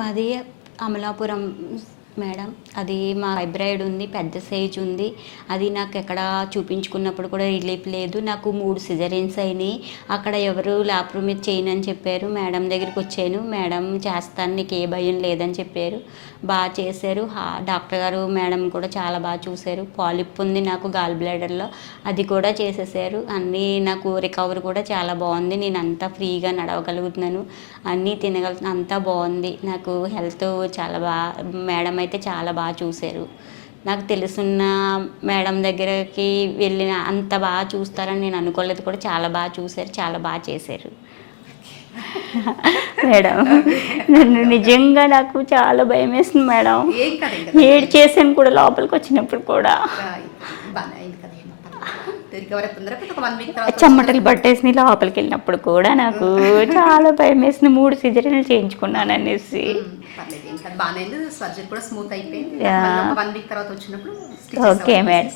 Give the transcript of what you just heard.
మాది అమలాపురం మేడం. అది మా ఫైబ్రాయిడ్ ఉంది, పెద్ద సైజ్ ఉంది. అది నాకు ఎక్కడ చూపించుకున్నప్పుడు కూడా రిలీఫ్ లేదు. నాకు 3 సిజరీన్స్ అయినాయి. అక్కడ ఎవరు ల్యాప్రో మీద చేయనని చెప్పారు. మేడం దగ్గరికి వచ్చాను. మేడం చేస్తాను, నీకు ఏ భయం లేదని చెప్పారు. బాగా చేశారు. డాక్టర్ గారు మేడం కూడా చాలా బాగా చూశారు. పాలిప్ ఉంది నాకు గాల్ బ్లాడర్లో, అది కూడా చేసేసారు. అన్నీ నాకు రికవర్ కూడా చాలా బాగుంది. నేను అంతా ఫ్రీగా నడవగలుగుతున్నాను, అన్నీ తినగలుగుతున్నాను, అంతా బాగుంది. నాకు హెల్త్ చాలా బాగా, మేడం అయితే చాలా బాగా చూశారు. నాకు తెలుసున్న మేడం దగ్గరికి వెళ్ళిన అంత బాగా చూస్తారని నేను అనుకోలేదు కూడా. చాలా బాగా చూశారు, చాలా బాగా చేశారు మేడం. నన్ను నిజంగా నాకు చాలా భయం వేసింది మేడం. ఏడు చేశాను కూడా లోపలికి వచ్చినప్పుడు కూడా. చెమ్మటలు పట్టేసి లోపలికి వెళ్ళినప్పుడు కూడా నాకు చాలా భయం వేసింది. 3 సిజరీలు చేయించుకున్నాను అనేసి. Okay madam.